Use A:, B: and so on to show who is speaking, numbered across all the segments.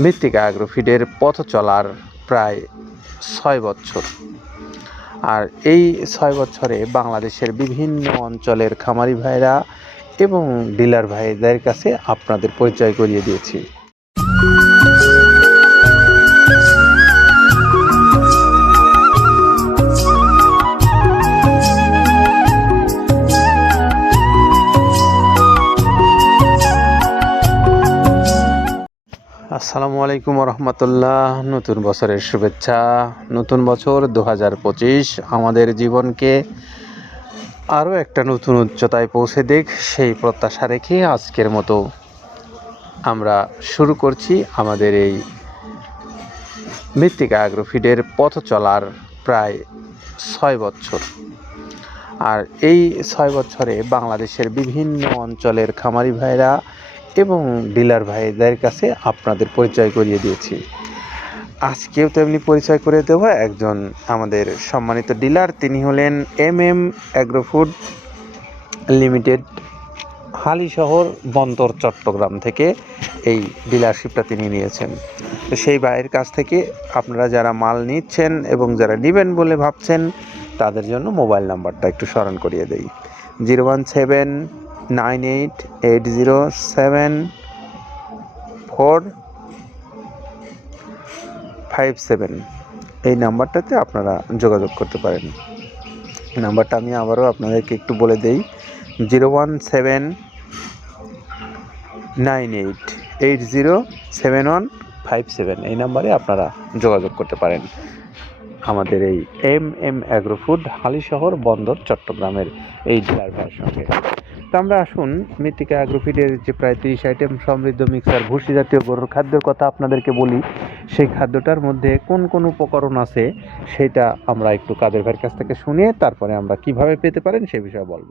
A: মৃত্তিকা অ্যাগ্রোফিডের পথ চলার প্রায় ছয় বছর। আর এই ছয় বছরে বাংলাদেশের বিভিন্ন অঞ্চলের খামারি ভাইরা এবং ডিলার ভাইদের কাছে আপনাদের পরিচয় করিয়ে দিয়েছি। আসসালামু আলাইকুম রহমতুল্লাহ নতুন বছরের শুভেচ্ছা। নতুন বছর দু হাজার পঁচিশ। আমাদের জীবনকে আরও একটা নতুন উচ্চতায় পৌঁছে দিক, সেই প্রত্যাশা রেখে আজকের মতো আমরা শুরু করছি আমাদের এই মৃত্তিকা অ্যাগ্রোফিডের পথ চলার প্রায় ছয় বছর। আর এই ছয় বছরে বাংলাদেশের বিভিন্ন অঞ্চলের খামারি ভাইরা এবং ডিলার ভাইদের কাছে আপনাদের পরিচয় করিয়ে দিয়েছি। আজকেও তেমনি পরিচয় করে দেবো একজন আমাদের সম্মানিত ডিলার। তিনি হলেন এম এম অ্যাগ্রোফুড লিমিটেড হালি শহর বন্দর, চট্টগ্রাম থেকে এই ডিলারশিপটা তিনি নিয়েছেন। তো সেই ভাইয়ের কাছ থেকে আপনারা যারা মাল নিচ্ছেন এবং যারা নেবেন বলে ভাবছেন, তাদের জন্য মোবাইল নাম্বারটা একটু স্মরণ করিয়ে দেই। Zero one seven nine eight eight zero seven four five seven. এই নাম্বারটাতে আপনারা যোগাযোগ করতে পারেন। নাম্বারটা আমি আবারও আপনাদেরকে একটু বলে দেই। Zero one seven nine eight eight zero seven one five seven. এই নাম্বারে আপনারা যোগাযোগ করতে পারেন। আমাদের এই M M agro agro food Halishahar Bandar চট্টগ্রামের এই ডিলার ভাইয়ের সঙ্গে। তো আমরা আসুন, মৃত্তিকা অ্যাগ্রোফিডের যে প্রায় তিরিশ আইটেম সমৃদ্ধ মিক্সার ভুসি জাতীয় গরুর খাদ্যের কথা আপনাদেরকে বলি, সেই খাদ্যটার মধ্যে কোন কোন উপকরণ আছে, সেটা আমরা একটু কাদের ভাইয়ের কাছ থেকে শুনে তারপরে আমরা কীভাবে পেতে পারেন সে বিষয়ে বলব।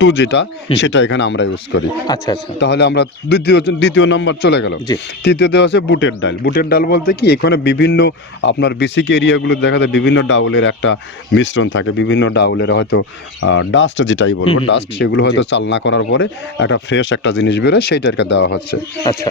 B: টু যেটা সেটা এখানে আমরা ইউজ করি।
A: আচ্ছা আচ্ছা।
B: তাহলে আমরা দ্বিতীয় দ্বিতীয় নাম্বার চলে গেল। তৃতীয় দেওয়া আছে বুটের ডাল। বুটের ডাল বলতে কি এখানে বিভিন্ন আপনার বেসিক এরিয়াগুলো দেখা যায় বিভিন্ন ডাউলের একটা মিশ্রণ থাকে বিভিন্ন ডাউলের হয়তো ডাস্ট যেটাই বলব ডাস্ট সেগুলো হয়তো চালনা করার পরে একটা ফ্রেশ একটা জিনিস বেরোয় সেইটাকে দেওয়া হচ্ছে।
A: আচ্ছা।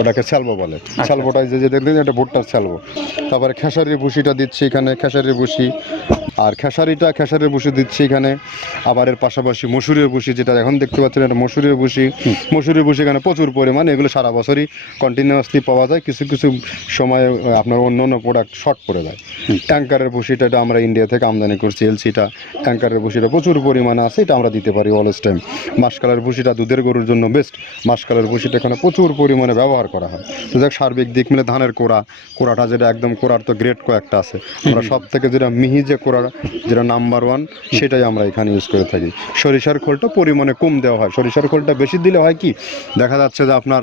B: ওটাকে ছ্যালবো বলে। ছ্যালবোটা যে যে দেখলেন এটা ভুট্টার ছ্যালবো তারপরে খেসারির ভুসিটা দিচ্ছি এখানে, খেসারির ভুসি আর খেসারিটা, খেসারির ভুসি দিচ্ছি এখানে। আবার এর পাশাপাশি মসুরের ভুসি যেটা এখন দেখতে পাচ্ছেন, এটা মসুরের ভুসি মসুরের ভুসি এখানে প্রচুর পরিমাণে, এগুলো সারা বছরই কন্টিনিউয়াসলি পাওয়া যায়। কিছু কিছু সময়ে আপনার অন্য অন্য প্রোডাক্ট শর্ট পড়ে যায় ট্যাঙ্কারের ভুসিটা এটা আমরা ইন্ডিয়া থেকে আমদানি করছি, এলসিটা। ট্যাঙ্কারের ভুসিটা প্রচুর পরিমাণে আছে, এটা আমরা দিতে পারি অলস টাইম মাসকালের ভুসিটা দুধের গরুর জন্য বেস্ট মাসকালের ভুসিটা এখানে প্রচুর পরিমাণে ব্যবহার করা হয়। তো দেখ সার্বিক দিক মিলে ধানের কোড়া কোড়াটা যেটা একদম কোড়ার তো গ্রেড কয়েকটা আছে। আমরা সব থেকে যেটা মিহি যে কোড়া যেটা নাম্বার ওয়ান সেটাই আমরা এখানে ইউজ করে থাকি। সরিষার খোলটা পরিমাণে কম দেওয়া হয়। সরিষার খোলটা বেশি দিলে হয় কি দেখা যাচ্ছে যে আপনার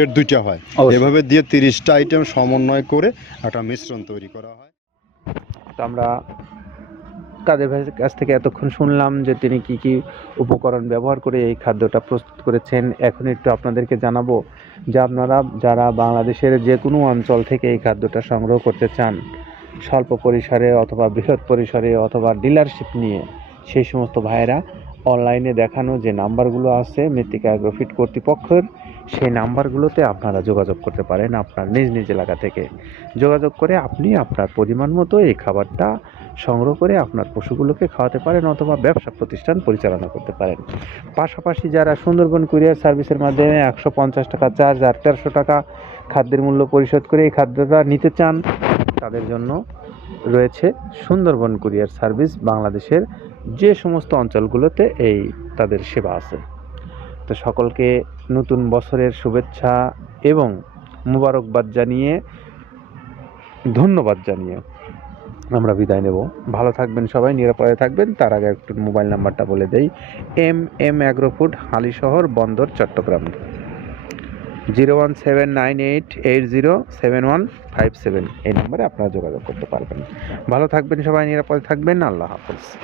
B: দুইটা হয়। এভাবে দিয়ে তিরিশটা আইটেম সমন্বয় করে একটা মিশ্রণ তৈরি করা হয়।
A: তো আমরা কাদের ভাইয়ের কাছ থেকে এতক্ষণ শুনলাম যে তিনি কি কি উপকরণ ব্যবহার করে এই খাদ্যটা প্রস্তুত করেছেন এখন একটু আপনাদেরকে জানাব যে আপনারা যারা বাংলাদেশের যে কোনো অঞ্চল থেকে এই খাদ্যটা সংগ্রহ করতে চান স্বল্প পরিসরে অথবা বৃহৎ পরিসরে অথবা ডিলারশিপ নিয়ে সেই সমস্ত ভাইয়েরা অনলাইনে দেখানো যে নাম্বারগুলো আছে মৃত্তিকা অ্যাগ্রোফিট কর্তৃপক্ষের, সেই নাম্বারগুলোতে আপনারা যোগাযোগ করতে পারেন আপনার নিজ নিজ এলাকা থেকে। যোগাযোগ করে আপনি আপনার পরিমাণ মতো এই খাবারটা সংগ্রহ করে আপনার পশুগুলোকে খাওয়াতে পারেন অথবা ব্যবসা প্রতিষ্ঠান পরিচালনা করতে পারেন। পাশাপাশি যারা সুন্দরবন কুরিয়ার সার্ভিসের মাধ্যমে একশো পঞ্চাশ টাকা চার্জ আর চারশো টাকা খাদ্যের মূল্য পরিশোধ করে এই খাদ্যটা নিতে চান, তাদের জন্য রয়েছে সুন্দরবন কুরিয়ার সার্ভিস বাংলাদেশের যে সমস্ত অঞ্চলগুলোতে এই তাদের সেবা আছে। তো সকলকে নতুন বছরের শুভেচ্ছা এবং মুবারকবাদ জানিয়ে ধন্যবাদ জানিয়ে আমরা বিদায় নেব। ভালো থাকবেন সবাই, নিরাপদে থাকবেন। তার আগে একটু মোবাইল নাম্বারটা বলে দেই। M M agro food Halishahar Bandar, Chattogram. Zero one seven nine eight eight zero seven one five seven এই নম্বরে আপনারা যোগাযোগ করতে পারবেন। ভালো থাকবেন সবাই, নিরাপদে থাকবেন। আল্লাহ হাফেজ।